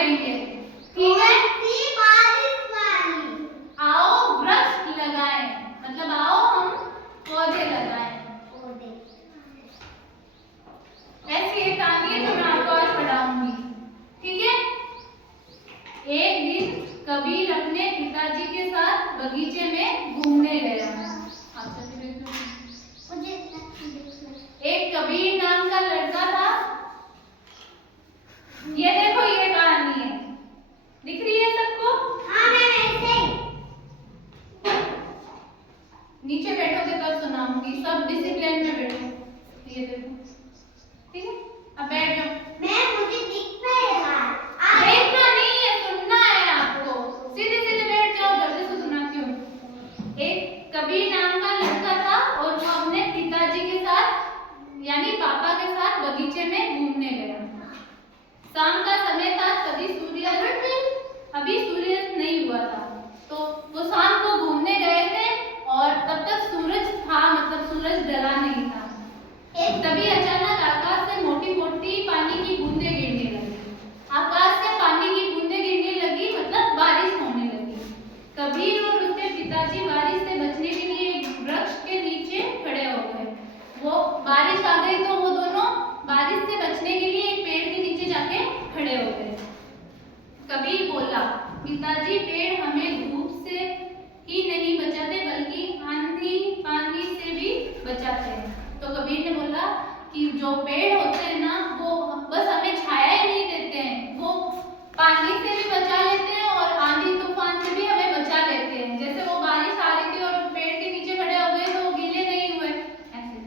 बढ़ेंगे। ठीक है, आओ वृक्ष लगाएं, मतलब आओ हम पौधे लगाएं। ऐसी एक कहानी है जो मैं आपको आज पढ़ाऊंगी। ठीक है, एक दिन कबीर अपने पिताजी के साथ बगीचे में घूमने गया। एक कबीर नाम का लड़का था। ये देखो, ये कहानी है, दिख रही है सबको? नीचे बैठोगे तब सुनाऊंगी, सब डिसिप्लिन में बैठो। ये देखो, ठीक है, अब बैठ जाओ। देखना नहीं है, सुनना है आपको। सीधे सीधे बैठ जाओ, जल्दी से सुनाती हूँ। एक कबीर नाम का लड़का था और वो अपने पिताजी के साथ यानी पापा के साथ बगीचे में घूमने गया। शाम का समय था, अभी सूर्यास्त नहीं हुआ था, तो वो शाम को घूमने गए थे और तब तक सूरज था, मतलब सूरज ढला नहीं था। तभी अचानक आकाश से मोटी मोटी पानी की बूंदें गिरने लगी। आकाश से पानी की बूंदें गिरने लगी, मतलब बारिश होने लगी। कबीर और उसके पिताजी बारिश से बचने के लिए एक वृक्ष के नीचे खड़े हो गए। वो बारिश आ गई तो वो दोनों बारिश से बचने के लिए एक पेड़ के नीचे जाके खड़े हो गए। कबीर बोला, पिताजी, पेड़ हमें धूप से ही नहीं बचाते बल्कि आंधी पानी से भी बचाते हैं। तो कबीर ने बोला कि जो पेड़ होते हैं ना, वो बस हमें छाया ही नहीं देते हैं, वो पानी से भी बचा लेते हैं और आंधी तूफान से भी हमें बचा लेते हैं। जैसे वो बारिश आ रही थी और पेड़ के नीचे खड़े हो गए तो वो गीले नहीं हुए, ऐसे।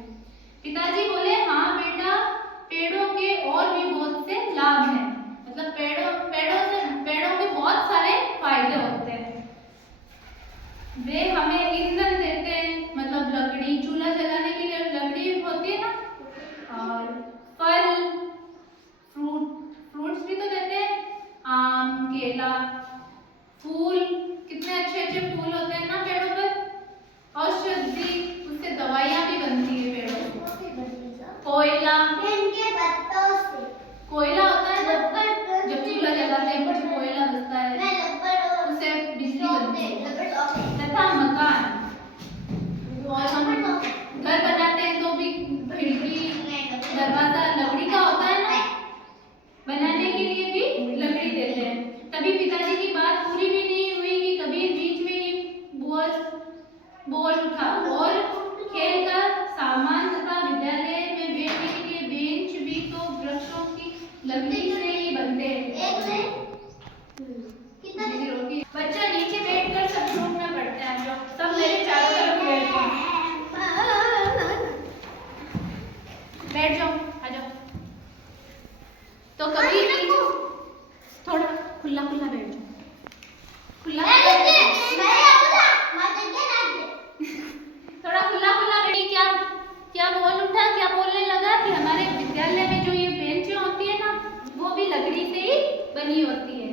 पिताजी बोले, हाँ बेटा, पेड़ों के और भी बहुत से लाभ हैं, मतलब पेड़ों के बहुत सारे फायदे होते हैं। वे हमें ईंधन देते हैं, मतलब लकड़ी, चूल्हा जलाने के लिए लकड़ी होती है ना, और फल, फ्रूट्स भी तो देते हैं, आम, केला, फूल, कितने अच्छे अच्छे फूल होते हैं ना पेड़ों पर, औषधि, उससे दवाइयाँ भी बनती है पेड़ों से। कोयला होता है जब चूल्हा जलाते हैं तो कोयला बचता है, उससे बिजली बनती है। तथा मकान, और हम घर बनाते हैं तो भी खिड़की, दरवाजा लकड़ी का होता है ना, बनाने के लिए भी लकड़ी देते हैं। तभी पिताजी की बात पूरी भी नहीं हुई कि कबीर बीच में ही बोल उठा और खेल का सामान तथा विद्यालय में बैठने के लिए बेंच भी तो वृक्षों की लकड़ी से ही बनते हैं। बच्चा नीचे बैठकर सब सुनना पड़ता है, जो सब मेरे चारों तरफ बैठ जाओ, आ जाओ। तो कबीर थोड़ा खुला खुला बैठ जाओ, खुला थोड़ा खुला खुला बैठी। क्या बोल उठा, क्या बोलने लगा कि हमारे विद्यालय में जो ये बेंचें होती है ना, वो भी लकड़ी से ही बनी होती है।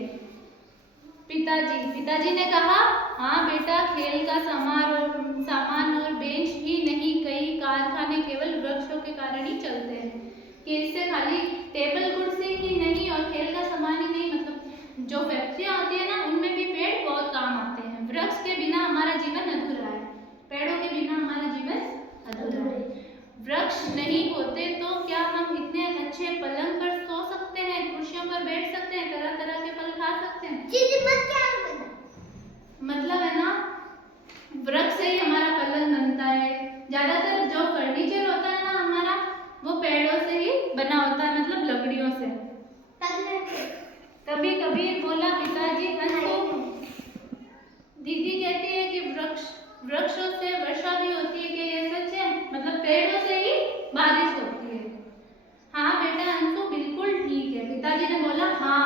पिताजी ने कहा, हाँ बेटा, खेल का सामान और बेंच ही नहीं, कई कारखाने केवल वृक्षों के कारण ही चलते हैं। कि इससे खाली टेबल कुर्सी ही नहीं और खेल का सामान ही नहीं, मतलब जो फैक्ट्रियाँ होती है ना, उनमें भी पेड़ बहुत काम आते हैं। वृक्ष के बिना हमारा जीवन अधूरा है, पेड़ों के बिना हमारा जीवन अधूरा है। वृक्ष नहीं होते तो क्या हम इतने अच्छे पलंग पर सो सकते हैं, कुर्सियों पर बैठ सकते हैं, तरह तरह के फल खा सकते हैं? मतलब है ना, वृक्ष से ही हमारा पलंग बनता है। ज्यादातर जो फर्नीचर होता है ना हमारा, वो पेड़ों से ही बना होता है, मतलब लकड़ियों से। कभी कबीर बोला, पिताजी, दीदी कहती है कि वृक्षों से वर्षा भी होती है, कि ये सच है? मतलब पेड़ों से ही बारिश होती है। हाँ बेटा अंशु, बिल्कुल ठीक है। पिताजी ने बोला, हाँ,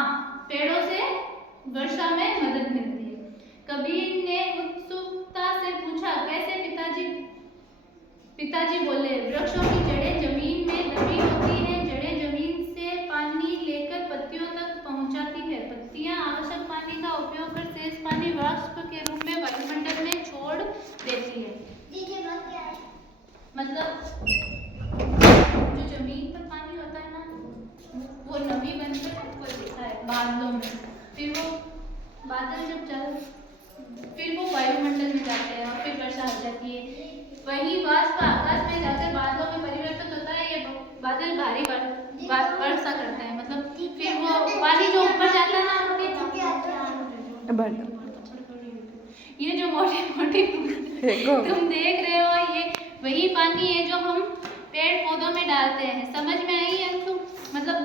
पेड़ों से वर्षा में मदद मिलती है। कबीर ने उत्सुकता से पूछा, कैसे पिताजी? पिताजी बोले, वृक्षों की जड़ें जमीन में दबी होती हैं, जड़ें जमीन से पानी लेकर पत्तियों तक पहुंचाती है, पत्तियां आवश्यक पानी का उपयोग कर शेष पानी वाष्प के रूप में वायुमंडल में छोड़ देती है। मतलब जो जमीन पर पानी होता है ना, वो नमी बनकर ऊपर देता है। बादलों में, फिर वो बादल जब फिर वो वायुमंडल में जाते हैं और फिर वर्षा हो जाती है। वही वाष्प आकाश में जाकर बादलों में परिवर्तित होता है। ये बादल भारी वर्षा करते हैं, मतलब फिर वो पानी जो ऊपर जाता है ना, ये जो मोटी मोटी तुम देख रहे हो, ये वही पानी है जो हम पेड़ पौधों में डालते हैं। समझ में आई है तो? मतलब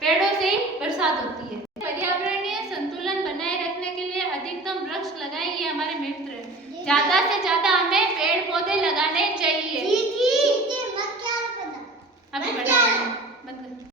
पेड़ों से ही बरसात होती है। पर्यावरणीय संतुलन बनाए रखने के लिए अधिकतम वृक्ष लगाएं, ये हमारे मित्र हैं। ज्यादा से ज्यादा हमें पेड़ पौधे लगाने चाहिए।